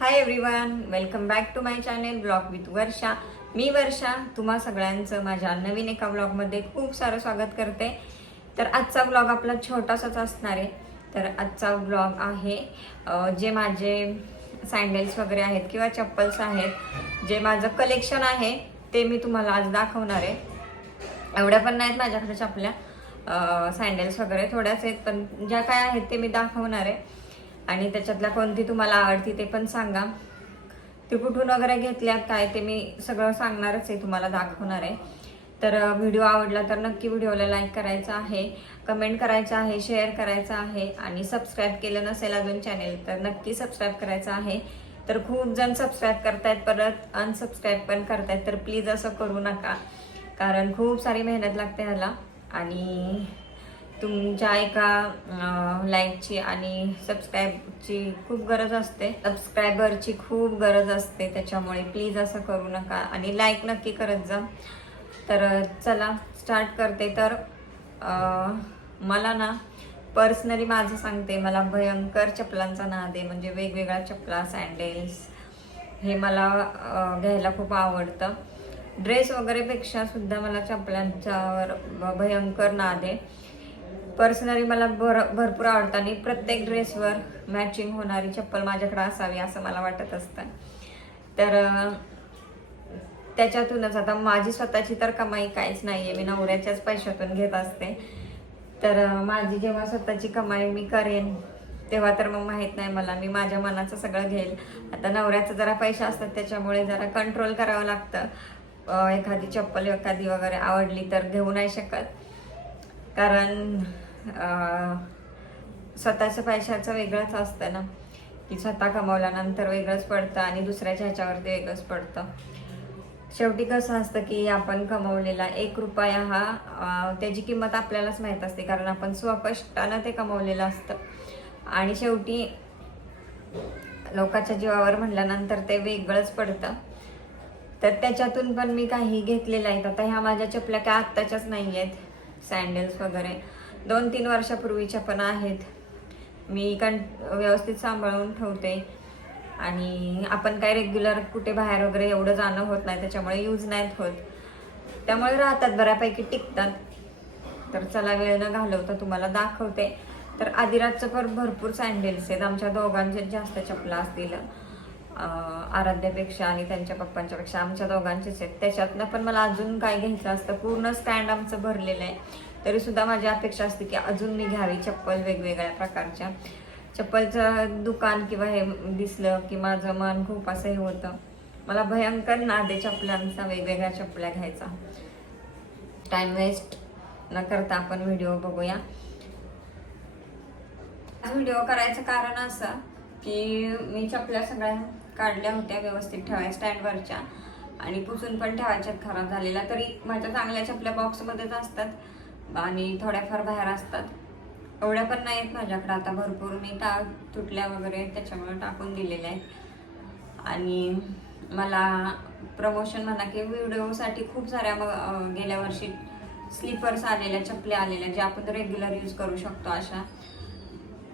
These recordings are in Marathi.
Hi everyone welcome back to my channel blog with Varsha मी वर्षा तुम्हा सगळ्यांचं माझ्या नवीन एका ब्लॉगमध्ये खूप सारं स्वागत करते. तर आजचा ब्लॉग आपला छोटासाच असणार आहे. तर आजचा ब्लॉग आहे जे माझे सँडल्स वगैरे आहेत किंवा चप्पल्स आहेत जे माझं कलेक्शन आहे ते मी तुम्हाला आज दाखवणार आहे. एवढ्या पण नाहीत माझ्याकडे चपल्या सँडल्स वगैरे थोड्याच आहेत पण ज्या काय आहेत ते मी दाखवणार आहे. आणि त्याच्यातल्या कोणती तुम्हाला आवडती ते पण सांगा. ते कुठून वगैरे घेतल्यात काय ते मी सगळं सांगणारच आहे तुम्हाला दाखवणार आहे. तर व्हिडिओ आवडला तर नक्की व्हिडिओला लाईक करायचा आहे कमेंट करायचं आहे शेअर करायचं आहे आणि सबस्क्राईब केलं नसेल अजून चॅनेल तर नक्की सबस्क्राईब करायचं आहे. तर खूप जण सबस्क्राईब करतायत परत अनसबस्क्राईब पण करतायत तर प्लीज असं करू नका. कारण खूप सारी मेहनत लागते ह्याला आणि तुमच्या एका लाईकची आणि सबस्क्राईबची खूप गरज असते. सबस्क्रायबरची खूप गरज असते. त्याच्यामुळे प्लीज असं करू नका आणि लाईक नक्की करत जा. तर चला स्टार्ट करते. तर मला ना पर्सनली माझं सांगते. मला भयंकर चपलांचा नाद आहे. म्हणजे वेगवेगळ्या चपला सँडेल्स हे मला घ्यायला खूप आवडतं. ड्रेस वगैरेपेक्षा सुद्धा मला चपलांच्यावर भयंकर नाद आहे. पर्सनली मला भर भरपूर आवडतं आणि प्रत्येक ड्रेसवर मॅचिंग होणारी चप्पल माझ्याकडे असावी असं मला वाटत असतं. तर त्याच्यातूनच आता माझी स्वतःची तर कमाई काहीच नाही आहे मी नवऱ्याच्याच पैशातून घेत असते. तर माझी जेव्हा स्वतःची कमाई मी करेन तेव्हा तर मग माहीत नाही मला. मी माझ्या मनाचं सगळं घेईल. आता नवऱ्याचं जरा पैसे असतात त्याच्यामुळे जरा कंट्रोल करावं लागतं. एखादी चप्पल एखादी वगैरे आवडली तर घेऊ नाही शकत. कारण स्वतःच्या पैशाचं वेगळंच असतं ना. की स्वतः कमावल्यानंतर वेगळंच पडतं आणि दुसऱ्याच्या ह्याच्यावरती वेगळंच पडतं. शेवटी कसं असतं की आपण कमवलेला एक रुपया हा त्याची किंमत आपल्यालाच माहीत असते. कारण आपण स्वकष्टानं ते कमवलेलं असतं. आणि शेवटी लोकांच्या जीवावर म्हणल्यानंतर ते वेगळंच पडतं. तर त्याच्यातून पण मी काही घेतलेलं आहेत आता ह्या माझ्या चपल्या काय आत्ताच्याच नाही आहेत सँडल्स वगैरे. दोन तीन वर्षापूर्वीच्या पण आहेत. मी कं व्यवस्थित सांभाळून ठेवते. आणि आपण काय रेग्युलर कुठे बाहेर वगैरे एवढं जाणं होत नाही त्याच्यामुळे यूज नाहीत होत. त्यामुळे राहतात बऱ्यापैकी टिकतात. तर चला वेळ न घालवता तुम्हाला दाखवते. तर आदिराजचं पण भरपूर सँडल्स आहेत. आमच्या दोघांचे जास्त चपला असतील आराध्यापेक्षा आणि त्यांच्या पप्पांच्यापेक्षा आमच्या दोघांचेच आहेत. त्याच्यातनं पण मला अजून काय घ्यायचं असतं? पूर्ण स्टँड आमचं भरलेलं आहे. तरी सुद्धा माझी अपेक्षा असते की अजून मी घ्यावी चप्पल वेगवेगळ्या प्रकारच्या. चप्पलचं दुकान किंवा हे दिसलं की माझं मन खूप असं हे होतं. मला भयंकर नादे आहे चपलांचा वेगवेगळ्या चपल्या घ्यायचा. टाइम वेस्ट न करता आपण व्हिडिओ बघूया. व्हिडिओ करायचं कारण असं की मी चपल्या सगळ्या काढल्या होत्या व्यवस्थित ठेवाय स्टँडवरच्या. आणि पुसून पण ठेवायच्यात खराब झालेल्या. तरी माझ्या चांगल्या चपल्या बॉक्समध्येच असतात. आणि थोड्याफार बाहेर असतात. एवढ्या पण नाहीत माझ्याकडे. आता भरपूर मी ताक तुटल्या वगैरे त्याच्यामुळे टाकून दिलेल्या आहेत. आणि मला प्रमोशन म्हणा की व्हिडिओसाठी खूप साऱ्या मग गेल्या वर्षी स्लीपर्स आलेल्या चपल्या आलेल्या ज्या आपण रेग्युलर यूज करू शकतो अशा.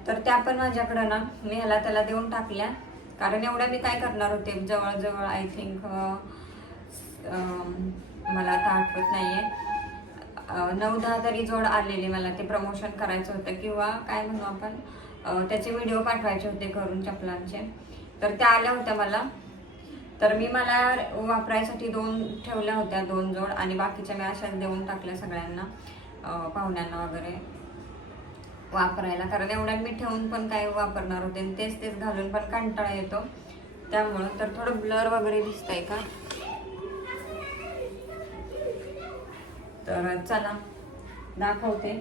तर त्या पण माझ्याकडं ना मी ह्याला त्याला देऊन टाकल्या. कारण एवढ्या मी काय करणार होते? जवळजवळ आय थिंक मला आता आठवत नाही आहे नऊ दहा तरी जोड आलेली मला ते प्रमोशन करायचं होतं किंवा काय म्हणू आपण त्याचे व्हिडिओ पाठवायचे होते करून चपलांचे. तर त्या आल्या होत्या मला. तर मी मला वापरायसाठी दोन ठेवल्या होत्या दोन जोड आणि बाकीच्या मी अशाच देऊन टाकल्या सगळ्यांना पाहुण्यांना वगैरे वापरायला. कारण एवढ्या मी ठेवून पण काय वापरणार होते आणि तेच तेच घालून पण कंटाळा येतो. त्यामुळं तर थोडं ब्लर वगैरे दिसतंय का? तर चला दाखवते.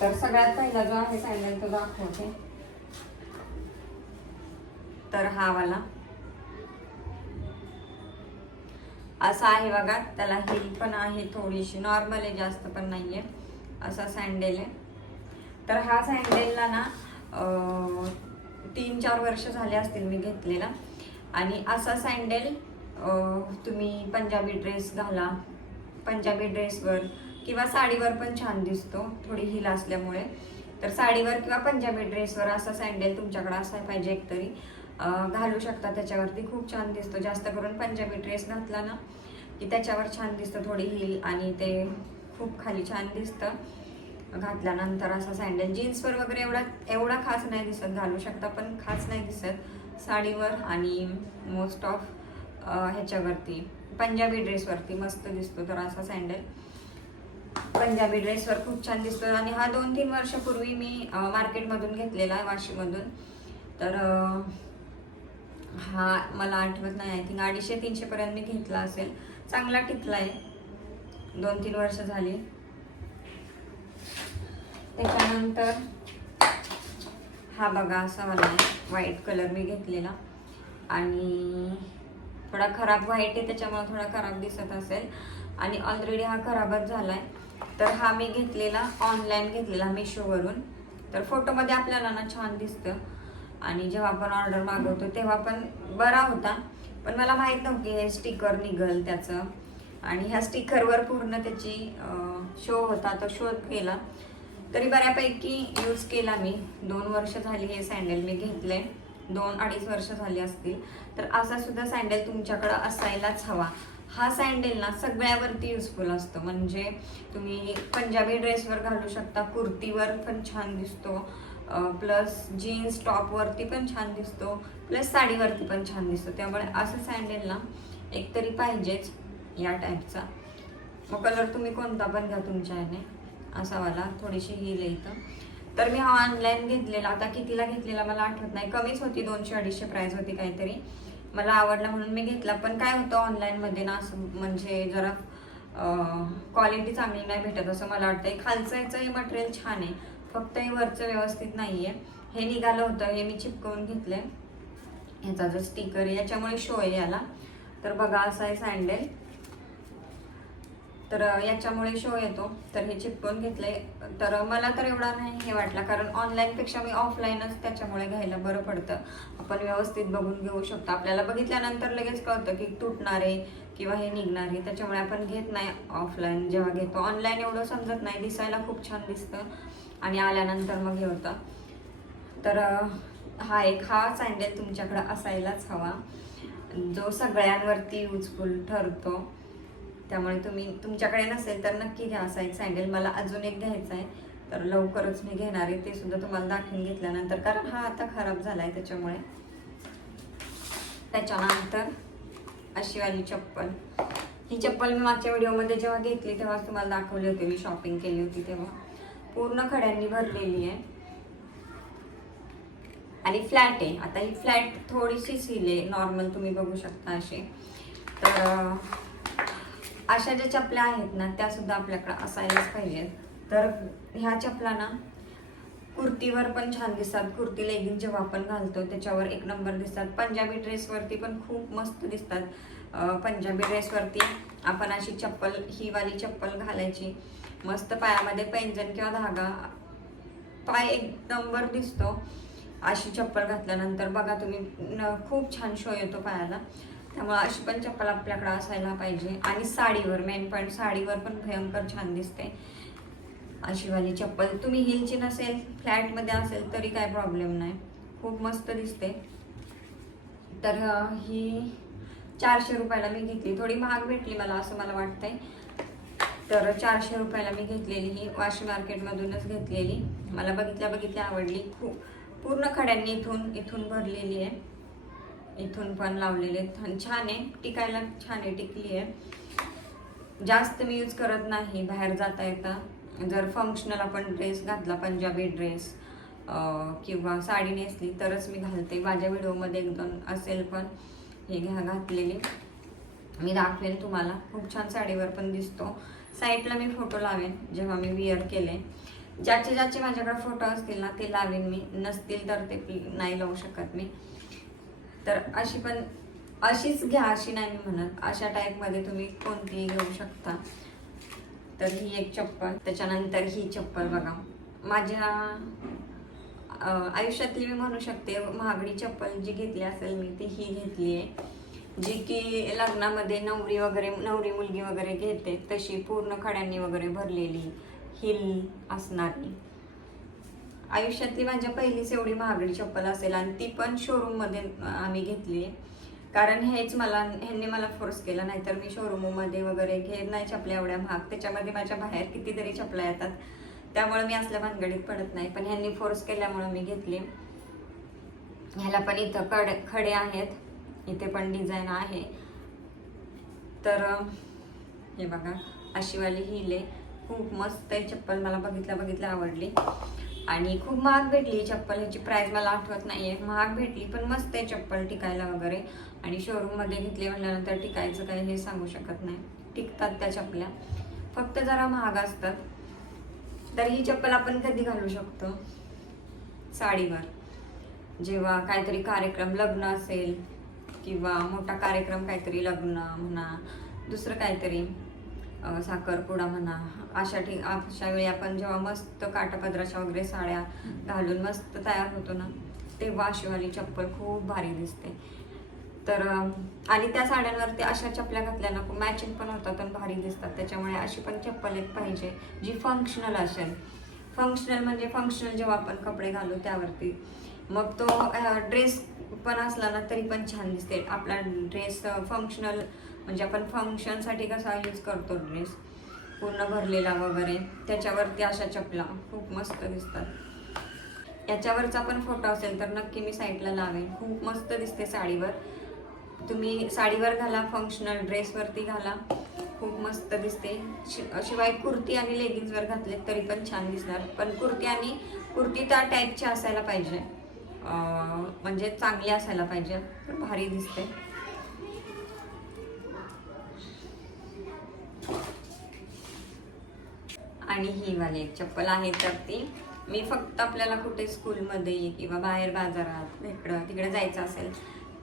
तर सगळ्यात पहिला जो आहे सँडल तो दाखवते. तर हा वाला. असा आहे बघा त्याला हिल पण आहे थोडीशी. नॉर्मल आहे जास्त पण नाही आहे असा सँडेल आहे. तर हा सँडेलला ना तीन चार वर्ष झाले असतील मी घेतलेला. आणि असा सँडेल तुम्ही पंजाबी ड्रेस घाला. पंजाबी ड्रेसवर किंवा साडीवर पण छान दिसतो थोडी हिल असल्यामुळे. तर साडीवर किंवा पंजाबी ड्रेसवर असा सँडेल तुमच्याकडे असायला पाहिजे एकतरी. घालू शकता त्याच्यावरती खूप छान दिसतो. जास्त करून पंजाबी ड्रेस घातला ना की त्याच्यावर छान दिसतं थोडी हिल आणि ते खूप खाली छान दिसतं. घातल्यानंतर असा सँडल जीन्सवर वगैरे एवढा एवढा खास नाही दिसत घालू शकता पण खास नाही दिसत. साडीवर आणि मोस्ट ऑफ ह्याच्यावरती. पंजाबी ड्रेसवरती मस्त दिसतो तर असा सँडल पंजाबी ड्रेसवर खूप छान दिसतो. आणि हा दोन तीन वर्षापूर्वी मी मार्केटमधून घेतलेला आहे वाशीमधून. तर हा मला आठवत नाही. आय थिंक अडीचशे तीनशेपर्यंत मी घेतला असेल. चांगला टिकला आहे दोन तीन वर्ष झाली. त्याच्यानंतर हा बघा असा मला आहे. व्हाईट कलर मी घेतलेला. आणि थोडा खराब व्हाईट आहे त्याच्यामुळे थोडा खराब दिसत असेल. आणि ऑलरेडी हा खराबच झालाय. तर हा मी घेतलेला ऑनलाईन घेतलेला मिशोवरून तर फोटोमध्ये आपल्याला ना छान दिसतं. आणि जेव्हा आपण ऑर्डर मागवतो तेव्हा पण बरा होता. पण मला माहीत नव्हती हे स्टिकर निघल त्याचं. आणि ह्या स्टिकरवर पूर्ण त्याची शो होता तो शोध केला. तरी बऱ्यापैकी यूज केला मी. दोन वर्ष झाली हे सँडल मी घेतले दोन अडीच वर्ष झाली असतील तर असा सुद्धा सँडल तुमच्याकडं असायलाच हवा. हा सँडल ना सगळ्यावरती युजफुल असतो. म्हणजे तुम्ही पंजाबी ड्रेसवर घालू शकता कुर्तीवर पण छान दिसतो. प्लस जीन्स टॉपवरती पण छान दिसतो. प्लस साडीवरती पण छान दिसतो. त्यामुळे असं सँडल ना एकतरी पाहिजेच या टाईपचा मग कलर तुम्ही कोणता पण घ्या तुमच्या याने असा वाला थोडीशी हिल आहे इथं. तर मी हा ऑनलाईन घेतलेला. आता कितीला घेतलेला मला आठवत नाही. कमीच होती दोनशे अडीचशे प्राईस होती काहीतरी. मला आवडला म्हणून मी घेतला. पण काय होतं ऑनलाईनमध्ये ना असं म्हणजे जरा क्वालिटी चांगली नाही भेटत असं मला वाटतं खालचं याचं हे मटेरियल छान आहे. फक्त हे वरचं व्यवस्थित नाही आहे हे निघालं होतं हे मी चिपकवून घेतलं ह्याचा जो स्टिकर आहे याच्यामुळे शो आहे याला. तर बघा असा आहे सँडेल तर याच्यामुळे शो येतो. तर हे चिपकून घेतले तर मला तर एवढा नाही हे वाटला. कारण ऑनलाईनपेक्षा मी ऑफलाईनच त्याच्यामुळे घ्यायला बरं पडतं. आपण व्यवस्थित बघून घेऊ शकतो. आपल्याला बघितल्यानंतर लगेच कळतं की तुटणार आहे किंवा हे निघणार आहे. त्याच्यामुळे आपण घेत नाही ऑफलाईन जेव्हा घेतो. ऑनलाईन एवढं समजत नाही. दिसायला खूप छान दिसतं. आणि आल्यानंतर मग हे होतं. तर हा एक हा सँडल तुमच्याकडं असायलाच हवा. जो सगळ्यांवरती युजफुल ठरतो. त्यामुळे तुम्ही तुमच्याकडे नसेल तर नक्की घ्या असा एक सँडल मला अजून एक घ्यायचा आहे. तर लवकरच मी घेणार आहे. ते सुद्धा तुम्हाला दाखवून घेतल्यानंतर. कारण हा आता खराब झाला आहे त्याच्यामुळे. त्याच्यानंतर अशी वाली चप्पल. ही चप्पल मी मागच्या व्हिडिओमध्ये जेव्हा घेतली तेव्हाच तुम्हाला दाखवली होती. मी शॉपिंग केली होती तेव्हा. पूर्ण खड्यांनी भरलेली आहे. आणि फ्लॅट आहे. आता ही फ्लॅट थोडीशी सील आहे. नॉर्मल तुम्ही बघू शकता अशी. तर अशा ज्या चपल्या आहेत ना त्या सुद्धा आपल्याकडे असायलाच पाहिजेत. तर ह्या चपला ना कुर्तीवर पण छान दिसतात. कुर्ती लेगिंग जेव्हा आपण घालतो त्याच्यावर एक नंबर दिसतात. पंजाबी ड्रेसवरती पण खूप मस्त दिसतात. पंजाबी ड्रेसवरती आपण अशी चप्पल ही वाली चप्पल घालायची. मस्त पायामध्ये पैंजण किंवा धागा पाय एक नंबर दिसतो. अशी चप्पल घातल्यानंतर बघा तुम्ही खूप छान शो येतो पायाला. त्यामुळे अशी पण चप्पल आपल्याकडे असायला पाहिजे. आणि साडीवर मेन पॉईंट साडीवर पण भयंकर छान दिसते. अशीवाली चप्पल. तुम्ही हिलची नसेल फ्लॅटमध्ये असेल तरी काय प्रॉब्लेम नाही. खूप मस्त दिसते. तर ही चारशे रुपयाला मी घेतली. थोडी महाग भेटली मला असं मला वाटतंय. तर चारशे रुपयाला मी घेतलेली ही. वाशी मार्केटमधूनच घेतलेली. मला बघितल्या बघितल्या आवडली. खूप पूर्ण खड्यांनी इथून इथून भरलेली आहे. इथून पण लावलेले आहेत. आणि छान आहे. टिकायला छान आहे टिकली आहे. जास्त मी यूज करत नाही. बाहेर जाता येता. जर फंक्शनल आपण ड्रेस घातला पंजाबी ड्रेस किंवा साडी नेसली तरच मी घालते. माझ्या व्हिडिओमध्ये एक दोन असेल पण हे घ्या घातलेली. मी दाखवेन तुम्हाला. खूप छान साडीवर पण दिसतो. साईडला मी फोटो लावेन जेव्हा मी विअर केले. ज्याचे ज्याचे माझ्याकडे फोटो असतील ना ते लावेन मी. नसतील तर ते नाही लावू शकत मी. तर अशी पण अशीच घ्या अशी नाही मी म्हणत. अशा टाईपमध्ये तुम्ही कोणतीही घेऊ शकता. तर ही एक चप्पल. त्याच्यानंतर ही चप्पल बघा. माझ्या आयुष्यातली मी म्हणू शकते महागडी चप्पल जी घेतली असेल मी ती ही घेतली आहे. जी की लग्नामध्ये नवरी वगैरे नवरी मुलगी वगैरे घेते तशी पूर्ण खड्यांनी वगैरे भरलेली हिल असणारी. आयुष्यातली माझ्या पहिलीच एवढी महागडी चप्पल असेल आणि ती पण शोरूममध्ये आम्ही घेतली. कारण हेच मला ह्यांनी मला फोर्स केला नाहीतर मी शोरूममध्ये वगैरे घेत नाही चपल्या एवढ्या महाग. त्याच्यामध्ये माझ्या बाहेर कितीतरी चपला येतात. त्यामुळे मी असल्या भानगडीत पडत नाही. पण ह्यांनी फोर्स केल्यामुळे मी घेतली. ह्याला पण इथं कड खडे आहेत. इथे पण डिझाईन आहे. तर हे बघा अशीवाली हिल आहे. खूप मस्त आहे. चप्पल मला बघितल्या बघितल्या आवडली. आणि खूप महाग भेटली ही चप्पल ह्याची प्राईस मला आठवत नाही आहे महाग भेटली पण मस्त आहे चप्पल टिकायला वगैरे. आणि शोरूममध्ये घेतली म्हटल्यानंतर टिकायचं काय हे सांगू शकत नाही. टिकतात त्या चपल्या. फक्त जरा महाग असतात. तर ही चप्पल आपण कधी घालू शकतो? साडीवर. जेव्हा काहीतरी कार्यक्रम लग्न असेल किंवा मोठा कार्यक्रम काहीतरी लग्न म्हणा दुसरं काहीतरी. साखरपुडा म्हणा अशा ठिक अशा वेळी आपण जेव्हा मस्त काटापदराच्या वगैरे साड्या घालून मस्त तयार होतो ना तेव्हा अशीवाली चप्पल खूप भारी दिसते. तर आणि त्या साड्यांवरती अशा चपल्या घातल्या ना मॅचिंग पण होतात आणि भारी दिसतात. त्याच्यामुळे अशी पण चप्पल एक पाहिजे जी फंक्शनल असेल. फंक्शनल म्हणजे फंक्शनल जेव्हा आपण कपडे घालू त्यावरती. मग तो ड्रेस पण असला ना तरी पण छान दिसते. आपला ड्रेस फंक्शनल म्हणजे आपण फंक्शनसाठी कसा यूज करतो ड्रेस पूर्ण भरलेला वगैरे. त्याच्यावरती अशा चपला खूप मस्त दिसतात. याच्यावरचा पण फोटो असेल तर नक्की मी साईडला लावेन. खूप मस्त दिसते साडीवर. तुम्ही साडीवर घाला फंक्शनल ड्रेसवरती घाला. खूप मस्त दिसते. शि- शिवाय कुर्ती आणि लेगिन्सवर घातले तरी पण छान दिसणार. पण कुर्ती आणि कुर्ती त्या टाईपची असायला पाहिजे. म्हणजे चांगली असायला पाहिजे. भारी दिसते. आणि ही वाली एक चप्पल आहे तर ती मी फक्त आपल्याला कुठे स्कूलमध्ये किंवा बाहेर बाजारात इकडं तिकडे जायचं असेल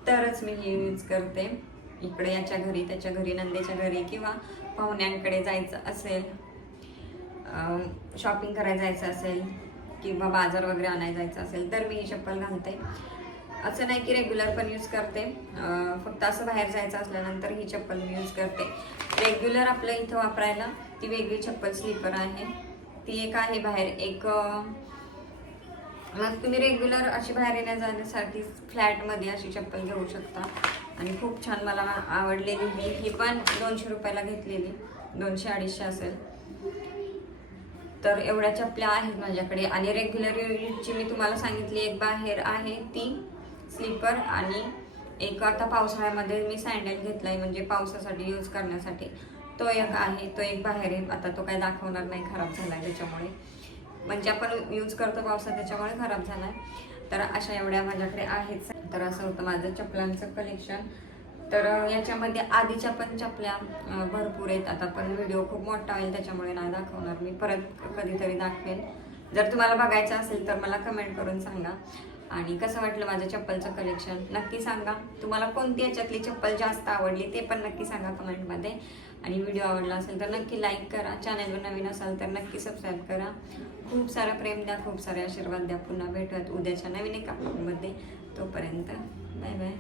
तरच मी ही यूज करते. इकडे याच्या घरी त्याच्या घरी नंदेच्या घरी किंवा पाहुण्यांकडे जायचं असेल शॉपिंग करायला जायचं असेल किंवा बाजार वगैरे आणायला जायचं असेल तर मी ही चप्पल घालते. असं नाही की रेग्युलर पण यूज करते. फक्त असं बाहेर जायचं असल्यानंतर ही चप्पल मी यूज करते. रेग्युलर आपल्या इथं वापरायला ती वेगळी चप्पल स्लीपर आहे. ती एक आहे बाहेर. एक मग तुम्ही रेग्युलर अशी बाहेर येण्या जाण्यासाठी फ्लॅटमध्ये अशी चप्पल घेऊ शकता. आणि खूप छान मला आवडलेली ही. ही पण दोनशे रुपयाला घेतलेली. दोनशे अडीचशे असेल. तर एवढ्या चपल्या आहेत माझ्याकडे. आणि रेग्युलर यूजची मी तुम्हाला सांगितली एक बाहेर आहे ती. स्लीपर आणि एक आता पावसाळ्यामध्ये मी सँडल घेतलाय म्हणजे पावसासाठी यूज करण्यासाठी. तो एक आहे तो एक बाहेर आहे. आता तो काय दाखवणार नाही खराब झाला आहे त्याच्यामुळे. म्हणजे आपण यूज करतो पावसात त्याच्यामुळे खराब झाला आहे तर अशा एवढ्या माझ्याकडे आहेत. तर असं होतं माझं चपलांचं कलेक्शन तर याच्यामध्ये आधीच्या पण चपल्या भरपूर आहेत. आता पण व्हिडिओ खूप मोठा होईल त्याच्यामुळे नाही दाखवणार. मी परत कधीतरी दाखवेन. जर तुम्हाला बघायचं असेल तर मला कमेंट करून सांगा. आणि कसं वाटलं माझं चप्पलचं कलेक्शन नक्की सांगा. तुम्हाला कोणती याच्यातली चप्पल जास्त आवडली ते पण नक्की सांगा कमेंटमध्ये. आणि व्हिडिओ आवडला असेल तर नक्की लाईक करा. चॅनलवर नवीन असाल तर नक्की सबस्क्राईब करा. खूप सारा प्रेम द्या खूप सारे आशीर्वाद द्या. पुन्हा भेटूयात उद्याच्या नवीन एका मध्ये तोपर्यंत बाय बाय